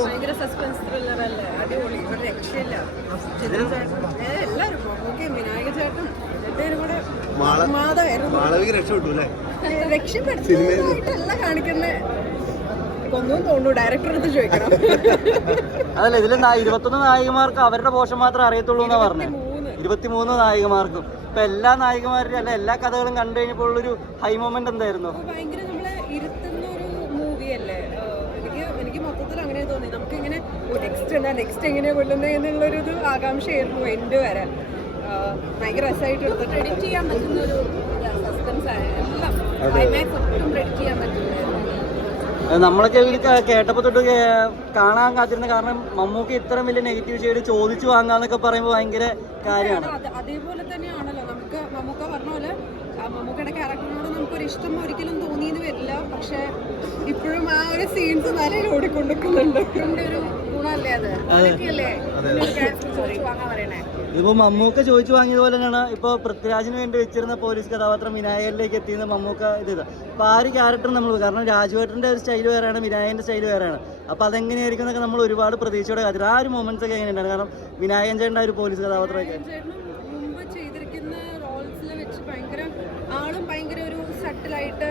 ഭയങ്കര suspense thriller അല്ലേ, അടിപൊളി, ഒരു രക്ഷയില്ല. എല്ലാവരും വിനായക ചേട്ടൻ രക്ഷപ്പെടുത്തില്ല കൊന്നും തോന്നുന്നു. ഡയറക്ടർ അടുത്ത് ചോദിക്കണം. അതല്ല, ഇതിൽ 21 നായികമാർക്ക് അവരുടെ പോഷൻ മാത്രമേ അറിയത്തുള്ളൂ എന്നാ പറഞ്ഞത്. 23 നായികമാർക്കും. ഇപ്പൊ എല്ലാ നായികമാരും അല്ല, എല്ലാ കഥകളും കണ്ടു കഴിഞ്ഞപ്പോൾ ഉള്ളൊരു ഹൈ മൊമെന്റ് എന്തായിരുന്നു? ഭയങ്കര നമ്മളെ ഇരുത്തുന്ന ഒരു മൂവി അല്ലേ. എനിക്ക് മൊത്തത്തിൽ അങ്ങനെ തോന്നി. നമുക്ക് ഇങ്ങനെ നെക്സ്റ്റ് എങ്ങനെയാ കൊല്ലുന്നത് എന്നുള്ളൊരു ഇത് ആകാംക്ഷയായിരുന്നു എൻഡ് വരെ. ഭയങ്കര രസമായിട്ട് എടുത്തിട്ട് എഡിറ്റ് ചെയ്യാൻ പറ്റുന്ന ഒരു സസ്പെൻസ് ആയ എല്ലാം ഒട്ടും എഡിറ്റ് ചെയ്യാൻ പറ്റുന്നത്. നമ്മളൊക്കെ ഇതിൽ കേട്ടപ്പോൾ തൊട്ട് കാണാൻ കാത്തിരുന്ന, കാരണം മമ്മൂക്ക് ഇത്രയും വലിയ നെഗറ്റീവ് ഷെയ്ഡ് ചോദിച്ചു വാങ്ങാന്നൊക്കെ പറയുമ്പോൾ ഭയങ്കര കാര്യമാണ്. അതേപോലെ തന്നെയാണല്ലോ നമുക്ക് മമ്മൂക്ക പറഞ്ഞ പോലെ മമ്മൂക്കയുടെ ക്യാരക്ടറിനോട് നമുക്കൊരു ഇഷ്ടം ഒരിക്കലും തോന്നിയെന്ന് വരില്ല. പക്ഷെ ഇപ്പോഴും ആ ഒരു സീൻസ് നല്ല ഓടിക്കൊണ്ടിരിക്കുന്നുണ്ട്. ഒരു ഗുണമല്ലേ അത്? അതൊക്കെയല്ലേ വാങ്ങാൻ പറയണേ. ഇതിപ്പോ മമ്മൂക്ക ചോദിച്ചു വാങ്ങിയതുപോലെ തന്നെയാണ് ഇപ്പൊ പൃഥ്വിരാജിന് വേണ്ടി വെച്ചിരുന്ന പോലീസ് കഥാപാത്രം വിനായകരിലേക്ക് എത്തിയെന്ന് മമ്മൂക്ക അപ്പൊ ആ ഒരു ക്യാരക്ടർ നമ്മൾ, കാരണം രാജുവേട്ടന്റെ ഒരു സ്റ്റൈൽ വേറെയാണ്, വിനായകന്റെ സ്റ്റൈൽ വേറെയാണ്. അപ്പൊ അതെങ്ങനെയായിരിക്കും എന്നൊക്കെ നമ്മൾ ഒരുപാട് പ്രതീക്ഷയോടെ കാത്തിരുന്നു. ആ ഒരു മൊമെന്റ്സ് ഒക്കെ എങ്ങനെയുണ്ടാണ്? കാരണം വിനായകൻ ചേട്ടൻ്റെ ഒരു പോലീസ് കഥാപാത്രമൊക്കെ മുമ്പ് ചെയ്തിരിക്കുന്ന റോൾസിൽ വെച്ച് ഭയങ്കര ആളും ഭയങ്കര ഒരു സട്ടിലായിട്ട്